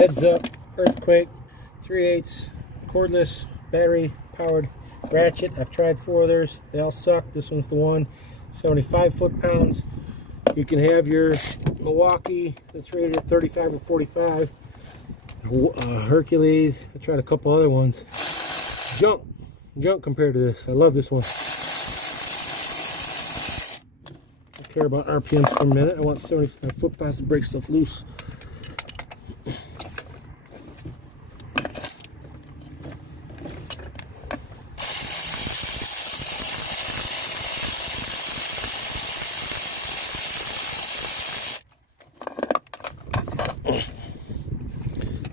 Heads up, earthquake, 3/8 cordless, battery powered ratchet. I've tried 4 others. They all suck. This one's the one. 75 foot-pounds. You can have your Milwaukee that's rated at 35 or 45. Hercules. I tried a couple other ones. Junk compared to this. I love this one. I don't care about RPMs for a minute. I want 75 foot-pounds to break stuff loose.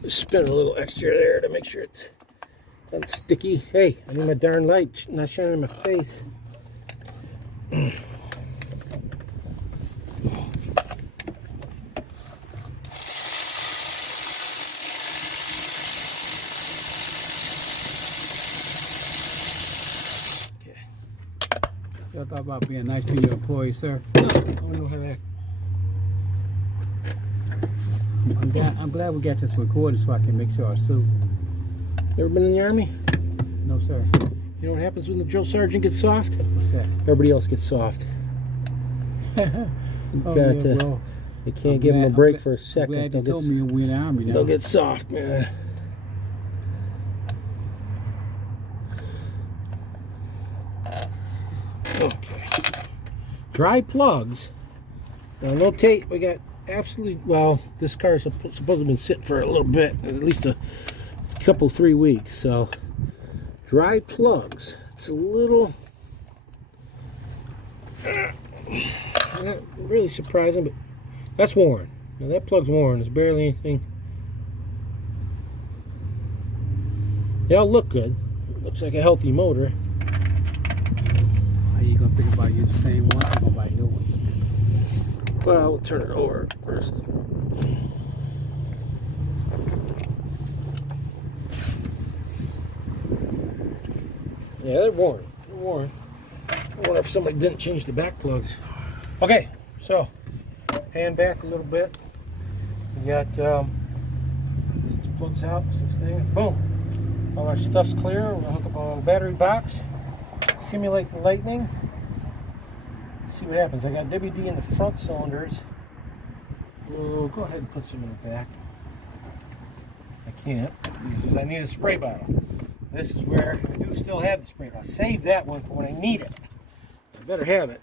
Just spin a little extra there to make sure it's not sticky. Hey, I need my darn light not shining in my face. I thought about being nice to your employees, sir. No, I don't know how to act. I'm glad we got this recorded so I can make sure our suit. Ever been in the Army? No, sir. You know what happens when the drill sergeant gets soft? What's that? Everybody else gets soft. You can't give them a break for a second. I'm glad you told me you were in the Army now. They'll get soft, man. Okay. Dry plugs. Now, no tape. We got absolutely, well, this car's supposed to have been sitting for a little bit, at least a couple, 3 weeks. So, dry plugs. It's a little, not really surprising, but that's worn. Now, that plug's worn. There's barely anything. They all look good. Looks like a healthy motor. Are you going to think about you the same one or going to buy new ones? Well, we'll turn it over first. Yeah, they're worn. They're worn. I wonder if somebody didn't change the back plugs. Okay, so pan back a little bit. We got 6 plugs out, 6 things. Boom. All our stuff's clear. We're gonna hook up on a battery box. Simulate the lightning. See what happens. I got WD in the front cylinders. We'll go ahead and put some in the back. I can't because I need a spray bottle. This is where I do still have the spray bottle. Save that one for when I need it. I better have it.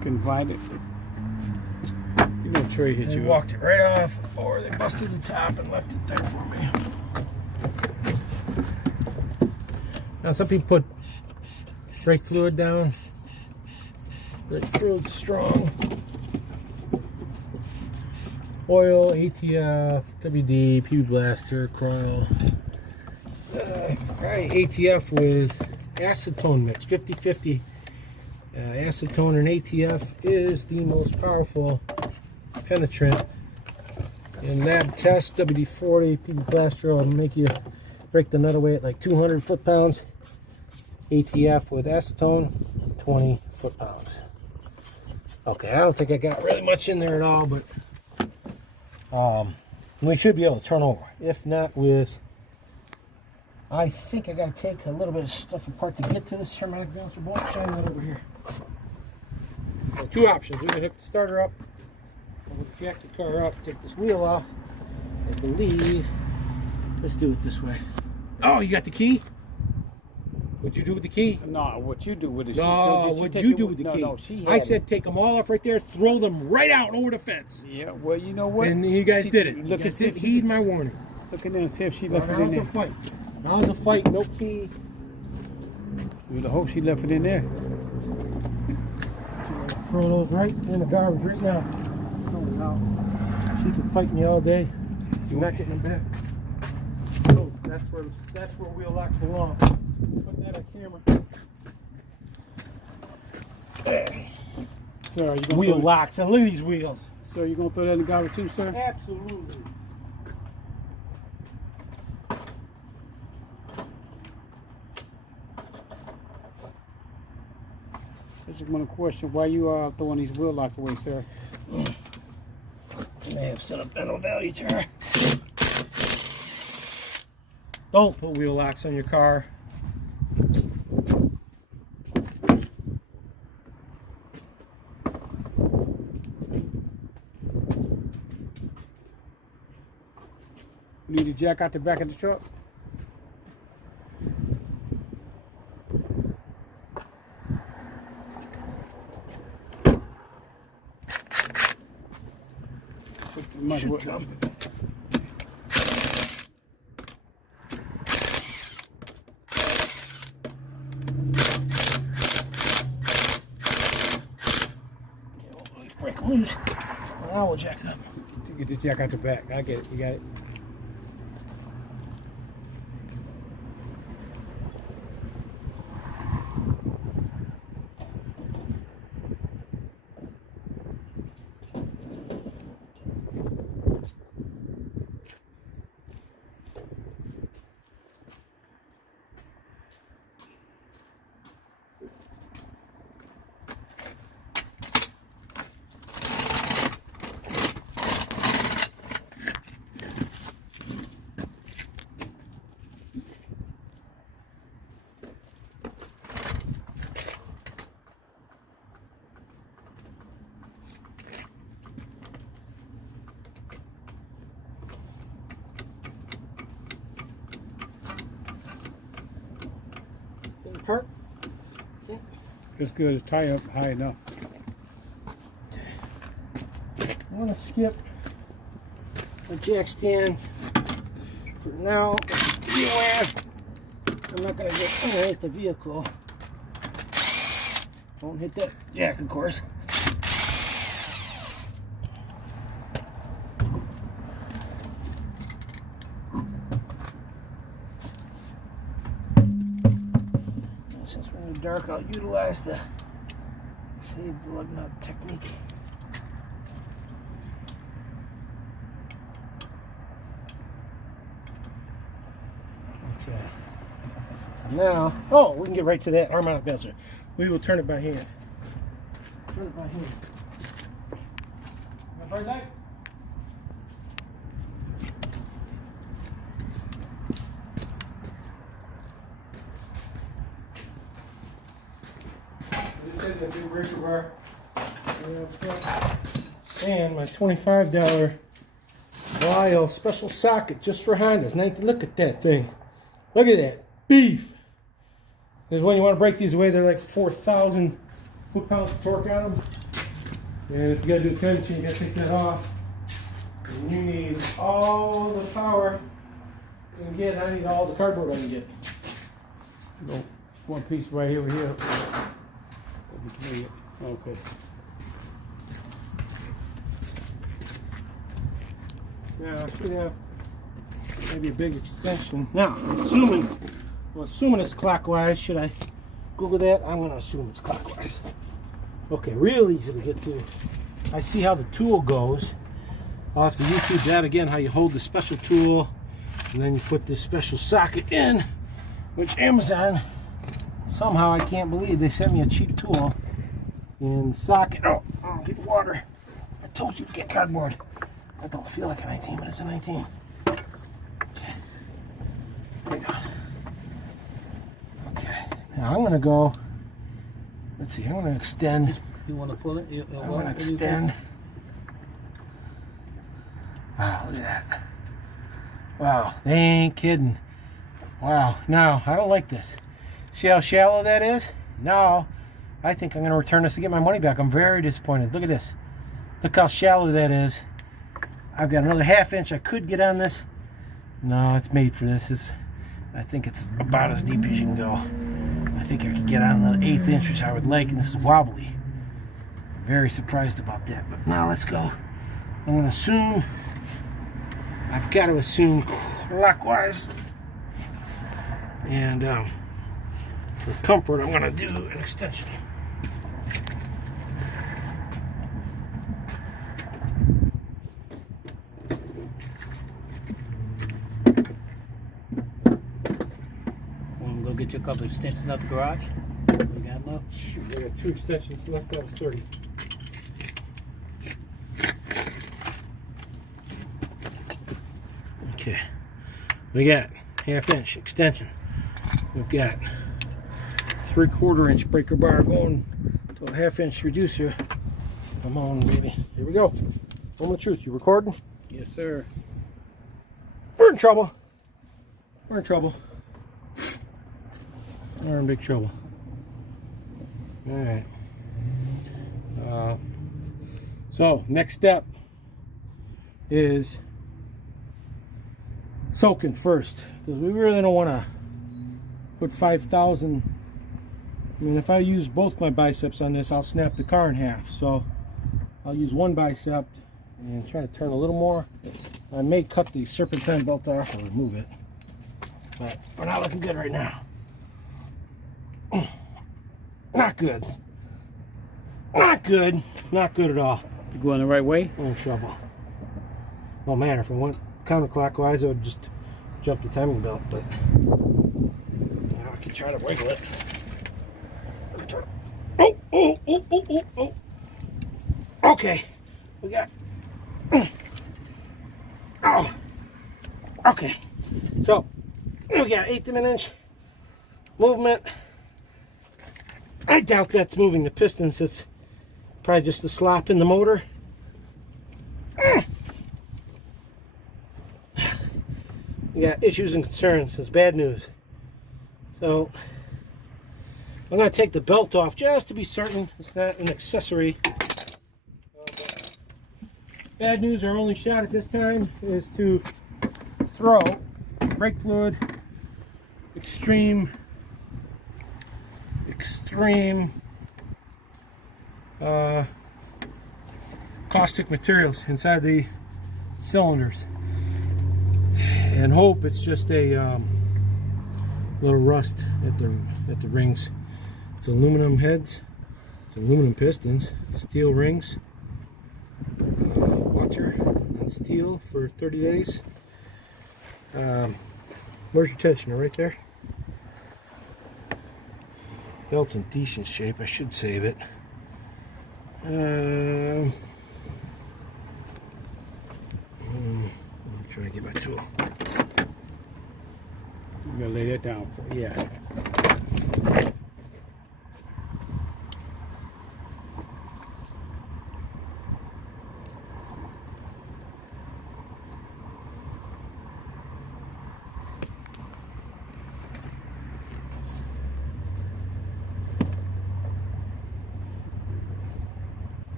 Confide it. You're going to trade hit They you. walked it right off, or they busted the top and left it there for me. Now, some people put brake fluid down. Brake fluid's strong. Oil, ATF, WD, PB Blaster, coil. Right, ATF with acetone mix, 50-50. Acetone and ATF is the most powerful penetrant. In lab tests, WD-40, PB Blaster will make you break the nut away at like 200 foot-pounds. ATF with acetone, 20 foot-pounds. Okay, I don't think I got really much in there at all, but we should be able to turn over. If not with, I think I got to take a little bit of stuff apart to get to this harmonic balancer bolt. Shine that over here. So 2 options. We can hook the starter up, or we'll jack the car up, take this wheel off. I believe, let's do it this way. Oh, you got the key? What'd you do with the key? No, what you do with it? No, did she what'd take you it do with the key? No, she had I it. said take them all off right there, throw them right out over the fence. Yeah, well, you know what? And you guys did it. You Look and guys see if didn't she heed my warning. Look in there and see if she Now left it in it's there. a fight. Now it's a fight. No key. We'll hope she left it in there. Throw those right in the garbage right now. Throw them out. She can fight me all day. You're not getting them back. Oh, that's where wheel locks belong. Put that on camera. Sir, you gonna Wheel throw, locks, and look at these wheels. Sir, you gonna throw that in the garbage too, sir? Absolutely. I just want to question why you are throwing these wheel locks away, sir. They have sentimental value to her. Don't put wheel locks on your car. You need to jack out the back of the truck? Might as well. Break loose. Now we'll jack it up. To get the jack out the back. I get it. You got it. Park. It's good. It's tied up high enough. I'm gonna skip the jack stand for now. Anywhere. I'm not gonna get underneath the vehicle. Don't hit that jack, of course. Since we're in the dark, I'll utilize the save the lug nut technique. Okay. So now, oh, we can get right to that arm out buzzer. We will turn it by hand. Turn it by hand. My bright light. This is the big breaker bar. And my $25 Lyle special socket just for Hondas. Look at that thing. Look at that. Beef. Because when you want to break these away, they're like 4,000 foot-pounds of torque on them. And if you got to do a tension, you got to take that off. And you need all the power you can get. I need all the cardboard I can get. Go one piece right over here. Okay. Yeah, I should have maybe a big extension. Now, assuming it's clockwise, should I Google that? I'm going to assume it's clockwise. Okay, real easy to get to. I see how the tool goes. I'll have to YouTube that again, how you hold the special tool, and then you put this special socket in, which Amazon, somehow I can't believe they sent me a cheap tool in socket. Oh, get water. I told you to get cardboard. I don't feel like a 19, but it's a 19. Okay. Hang on. Okay. Now I'm going to go, let's see, I'm going to extend. You want to pull it? I'm going to extend. Wow, look at that. Wow, they ain't kidding. Wow. Now, I don't like this. See how shallow that is? Now, I think I'm going to return this to get my money back. I'm very disappointed. Look at this. Look how shallow that is. I've got another 1/2 inch I could get on this. No, it's made for this. I think it's about as deep as you can go. I think I could get on another 1/8 inch, which I would like, and this is wobbly. I'm very surprised about that. But now let's go. I'm going to assume, I've got to assume clockwise. And for comfort, I'm going to do an extension. Go get you a couple of extensions out the garage. We got low. Shoot, I got 2 extensions left out of 30. Okay, we got 1/2 inch extension. We've got 3/4 inch breaker bar going to a 1/2 inch reducer. Come on, baby. Here we go. Moment of truth. You recording? Yes, sir. We're in trouble. We're in trouble. We're in big trouble. All right. So next step is soaking first, because we really don't want to put 5,000. I mean, if I use both my biceps on this, I'll snap the car in half. So I'll use one bicep and try to turn a little more. I may cut the serpentine belt off or remove it, but we're not looking good right now. Not good. Not good. Not good at all. You going the right way? We're in trouble. Well, man, if I went counterclockwise, I would just jump the timing belt, but I could try to wiggle it. Oh, oh, oh, oh, oh, oh. Okay. We got. Oh. Okay. So, we got 1/8 of an inch movement. I doubt that's moving the pistons. It's probably just the slop in the motor. We got issues and concerns. It's bad news. So I'm going to take the belt off just to be certain it's not an accessory. Bad news, our only shot at this time is to throw brake fluid, extreme caustic materials inside the cylinders, and hope it's just a little rust at the rings. It's aluminum heads, it's aluminum pistons, steel rings, water and steel for 30 days. Where's your tensioner? Right there. Belt's in decent shape. I should save it. I'm trying to get my tool. You gotta lay that down for yeah.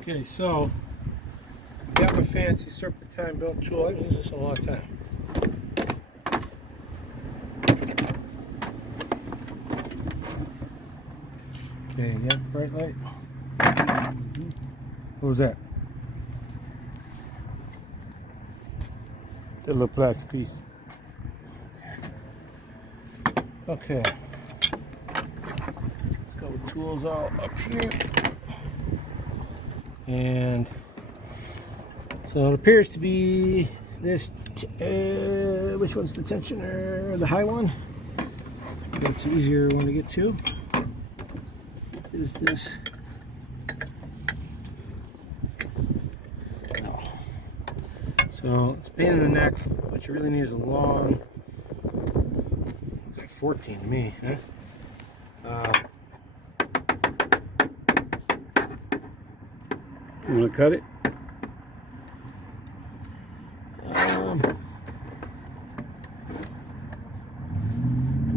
Okay, so I've got my fancy serpentine belt tool. I've used this in a long time. Okay, you got bright light. What was that? That little plastic piece. Okay. Let's go with tools all up here. And so it appears to be this, which one's the tensioner? The high one? That's the easier one to get to. Is this? No. So it's a pain in the neck. What you really need is a long 14 to me. Huh? You want to cut it?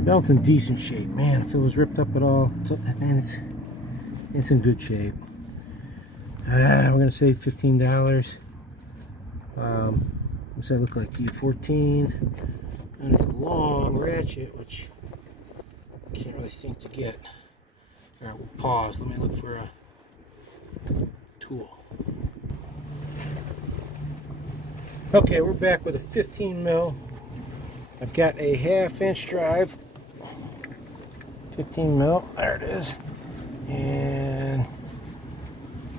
Belt's in decent shape, man. If it was ripped up at all, it's in good shape. We're gonna save $15. What's that look like to you? 14 and a long ratchet, which I can't really think to get. All right, we'll pause. Let me look for a tool. Okay, we're back with a 15 mil. I've got a 1/2 inch drive. 15 mil. There it is. And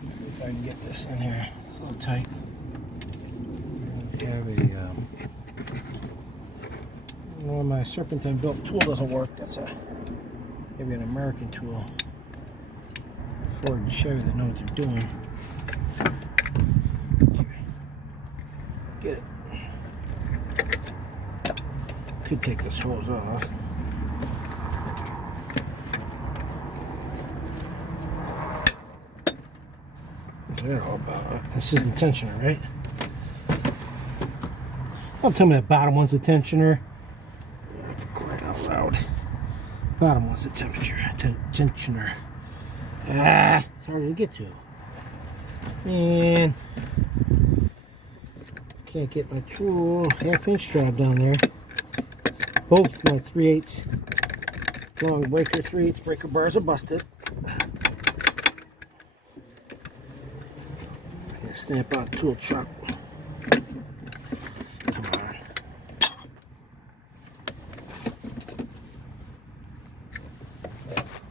let's see if I can get this in here. It's a little tight. I have a well, my serpentine built tool doesn't work. That's maybe an American tool. Ford and Chevy that know what they're doing. Get it. Could take this hose off. What's that all about? This is the tensioner, right? Don't tell me that bottom one's the tensioner. Oh, for crying out loud. Bottom one's the tensioner. Ah, it's hard to get to. Man. Can't get my tool 1/2 inch drive down there. Both my 3/8 long breaker 3/8 breaker bars are busted. Snap on tool chuck. Come on.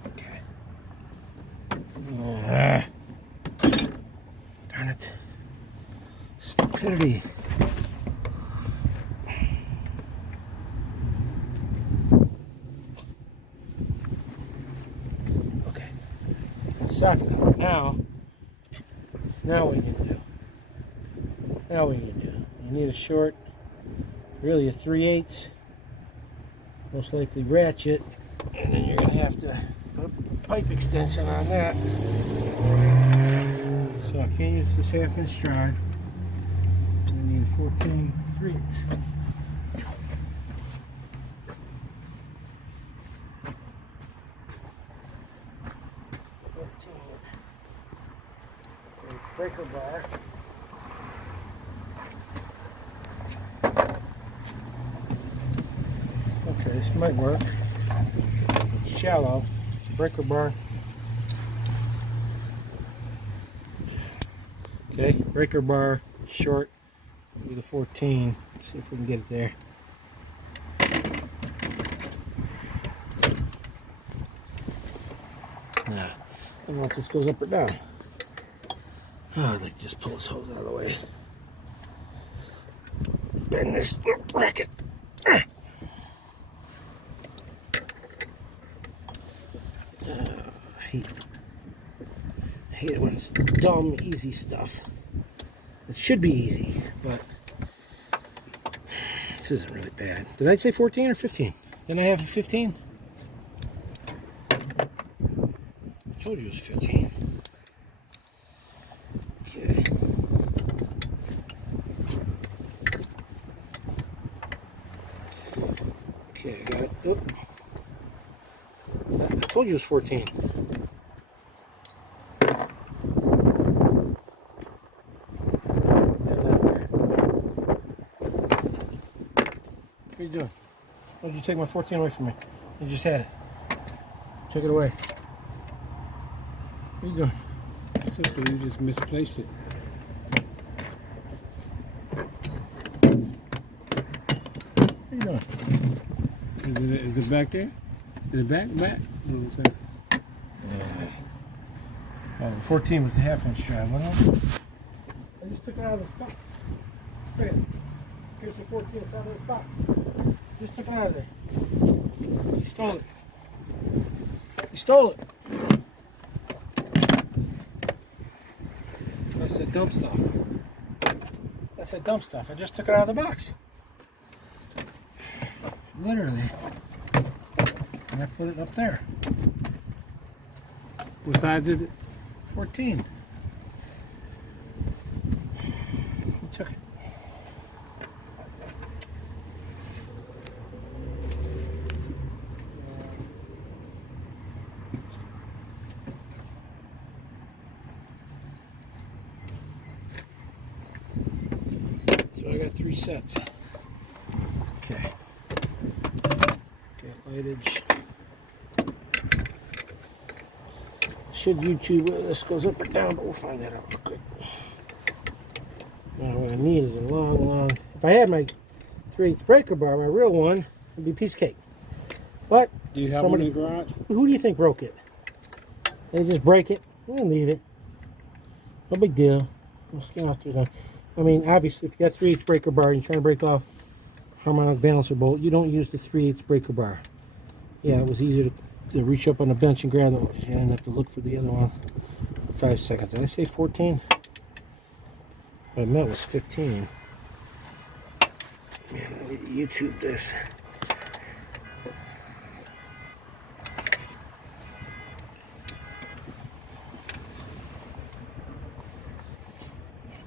Okay. Darn it. Stupidity. Okay. Let's suck it up. Now what are you gonna do? Now what are you gonna do? You need a short, really a 3/8, most likely ratchet, and then you're gonna have to put a pipe extension on that. So I can't use this 1/2 inch drive. I need a 14 3/8. Breaker bar. Okay, this might work. It's shallow. It's a breaker bar. Okay, breaker bar, short, with a 14. Let's see if we can get it there. Now, I don't know if this goes up or down. Oh, I'd like to just pull this hose out of the way. Bend this little bracket. I hate it when it's dumb, easy stuff. It should be easy, but this isn't really bad. Did I say 14 or 15? Didn't I have a 15? I told you it was 15. Okay. Okay, I got it. Oh. I told you it was 14. What are you doing? Why did you take my 14 away from me? You just had it. Take it away. What are you doing? Simply, you just misplaced it. What are you doing? Is it back there? Is it back? No, it's there. Oh, the 14 was the 1/2 inch drive, wasn't it? I just took it out of the box. Look at it. Here's the 14, it's out of the box. Just took it out of there. He stole it. He stole it. That's that dumb stuff. That's that dumb stuff. I just took it out of the box. Literally. And I put it up there. What size is it? 14. We took it. So I got 3 sets. Okay. Okay, lightage. Should YouTube whether this goes up or down, but we'll find that out real quick. Now what I need is a long. If I had my 3/8 breaker bar, my real one, it'd be a piece of cake. But Do you have one in the garage? who do you think broke it? They just break it and leave it. No big deal. We'll scan off through that. I mean, obviously, if you got 3/8 breaker bar and you're trying to break off harmonic balancer bolt, you don't use the 3/8 breaker bar. Yeah, it was easier to reach up on the bench and grab it. You didn't have to look for the other one for 5 seconds. Did I say 14? What I meant was 15. Man, let me YouTube this.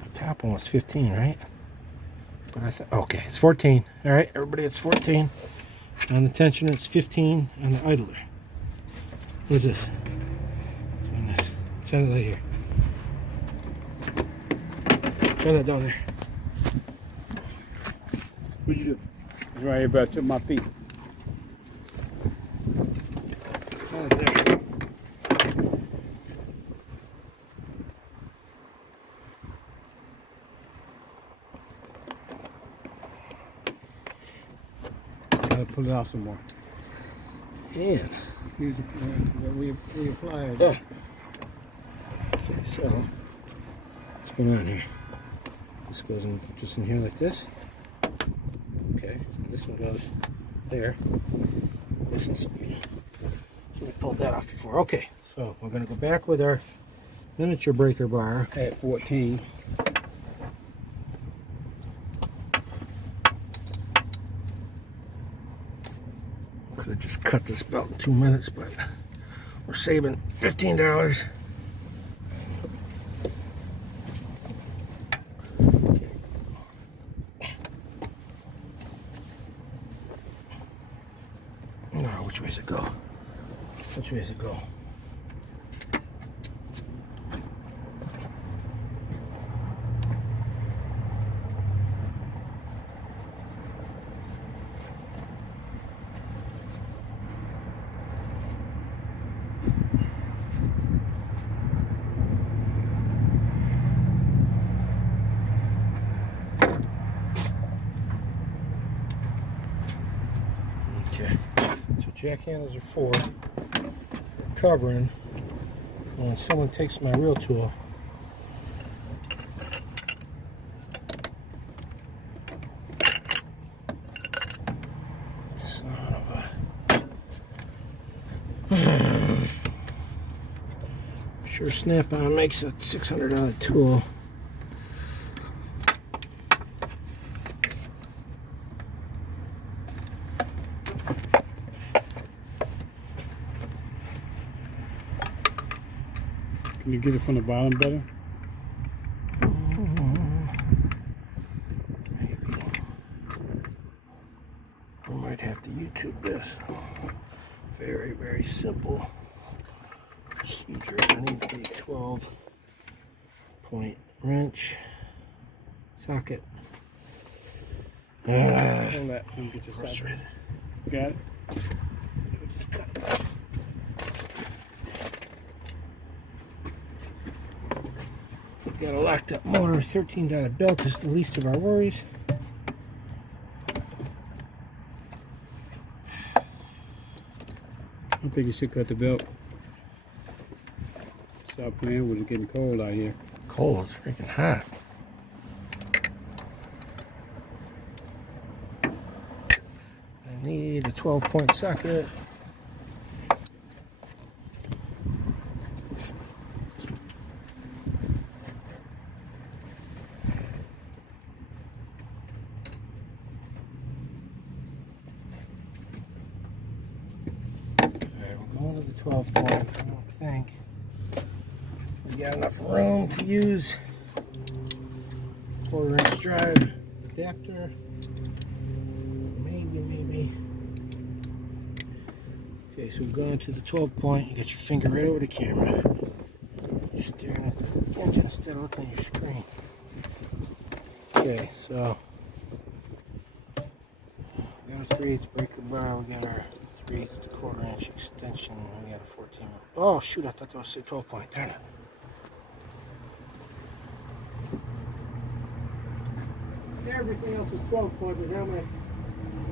The top one was 15, right? But I thought, okay, it's 14. All right, everybody, it's 14. On the tensioner, it's 15 on the idler. What is this? Turn that here. Turn that down there. What'd you do? It's right here, but I took my feet. Turn it there. Gotta pull it off some more. And Here's we apply it. yeah. Okay, so what's going on here? This goes in just in here like this. Okay, and this one goes there. This one's, so we pulled that off before. Okay, so we're gonna go back with our miniature breaker bar. At 14. Could have just cut this belt in 2 minutes, but we're saving $15. Now, which way does it go? Which way does it go? Okay, so jack handles are for covering when someone takes my real tool. Son of a... Sure, Snap-on makes a $600 tool. Can you get it from the bottom better? Maybe. I might have to YouTube this. Very, very simple procedure. I need a 12-point wrench socket. Hold that. Let me get your side. Frustrated. Got it? Just cut it. We've got a locked up motor, $13 belt is the least of our worries. I think you should cut the belt. Stop playing with it, getting cold out here. Cold, it's freaking hot. I need a 12-point socket. point. I don't think we got enough room to use 1/4 inch drive adapter. Maybe. Okay, so we've gone to the 12 point. You got your finger right over the camera. You're staring at the engine instead of looking at your screen. Okay, so we got a 3/8 breaker bar. We got our 3/8 1/4 inch extension. We got a 14. Oh shoot! I thought that was a 12 point. Darn it. Everything else is 12 point, but now my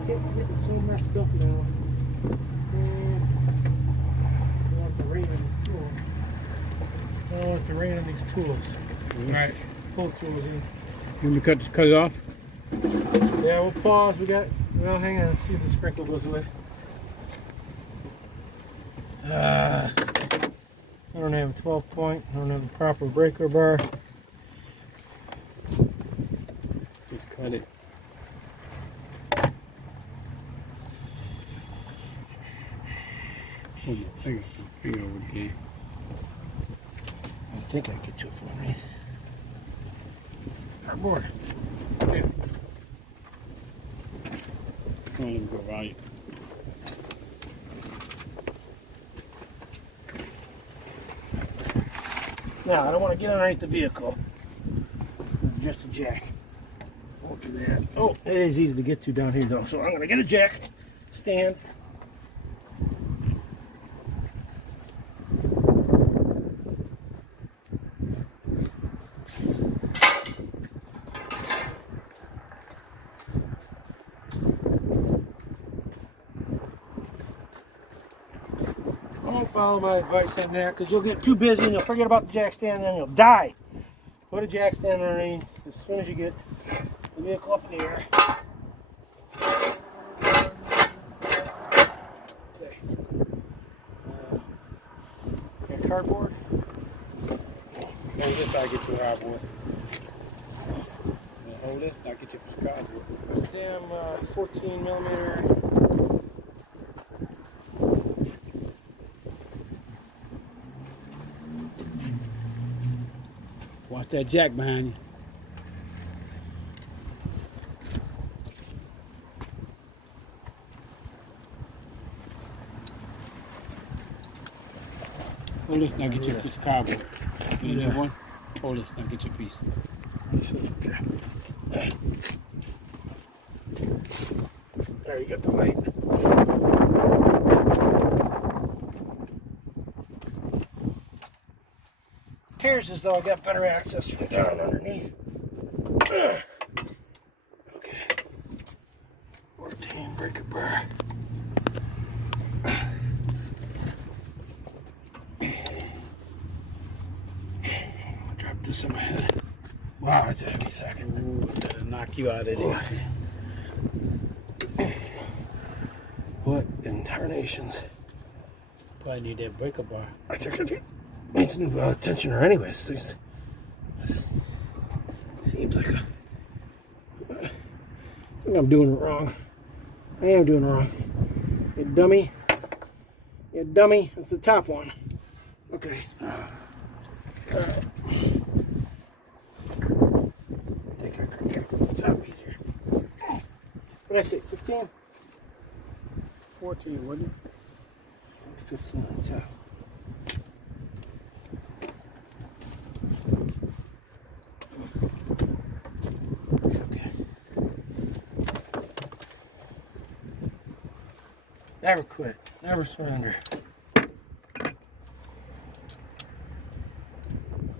kit's getting so messed up now. And I want the rain on these tools. I want the rain on these tools. Alright, pull the tools in. You want me to cut it off? Yeah, we'll pause. Well, hang on. Let's see if the sprinkle goes away. I don't have a 12 point. I don't have the proper breaker bar. Just cut it. Oh, my finger over there. I think I can get to it from underneath. Cardboard. Yeah. Come on, let me go right. Now, I don't want to get underneath the vehicle. Just a jack. Won't do that. Oh, it is easy to get to down here, though. So I'm going to get a jack stand. Don't follow my advice on that, because you'll get too busy and you'll forget about the jack stand and then you'll die. Put a jack stand underneath as soon as you get the vehicle up in the air. Okay. Got cardboard. Hold this, I'll get your cardboard. Hold this, and I'll get your cardboard. This damn 14 millimeter. Watch that jack behind you. Hold this, now get your piece of cardboard. You need one? Hold this, now get your piece. There, you got the light. Appears as though I got better access from down underneath. Okay. 14 breaker bar. Drop this on my head. Wow, it's a heavy second. Ooh, that'll knock you out of there. What in tarnations? Probably need that breaker bar. I think I need some tensioner anyways. Seems like I think I'm doing it wrong. I am doing it wrong. You dummy. You dummy. That's the top one. Okay. I think I could get the top easier. What did I say? 15? 14, wouldn't it? 15 on top. Okay. Never quit. Never surrender.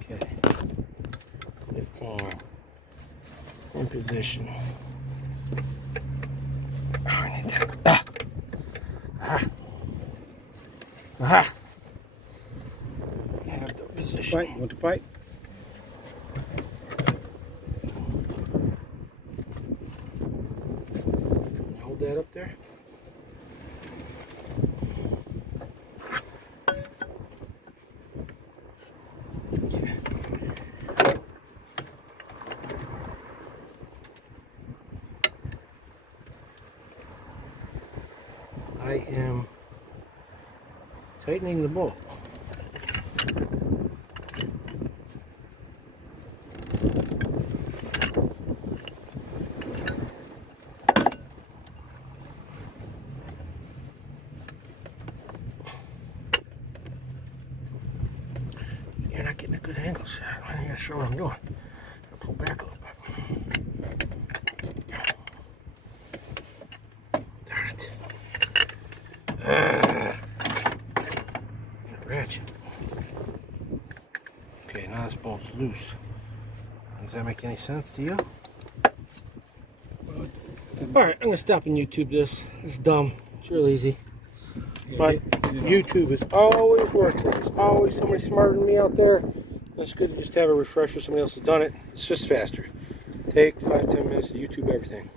Okay. 15. In position. Oh, I need that. Aha! I have the position. Pipe, want the pipe? Hold that up there. Okay. I am tightening the bolt. You're not getting a good angle shot. I ain't sure what I'm doing. I'll pull back a little bit. Darn it. Ratchet. Okay, now this bolt's loose. Does that make any sense to you? Alright, I'm going to stop and YouTube this. It's dumb. It's real easy. But YouTube is always worth it. There's always somebody smarter than me out there. It's good to just have a refresher. Somebody else has done it. It's just faster. Take 5-10 minutes to YouTube everything.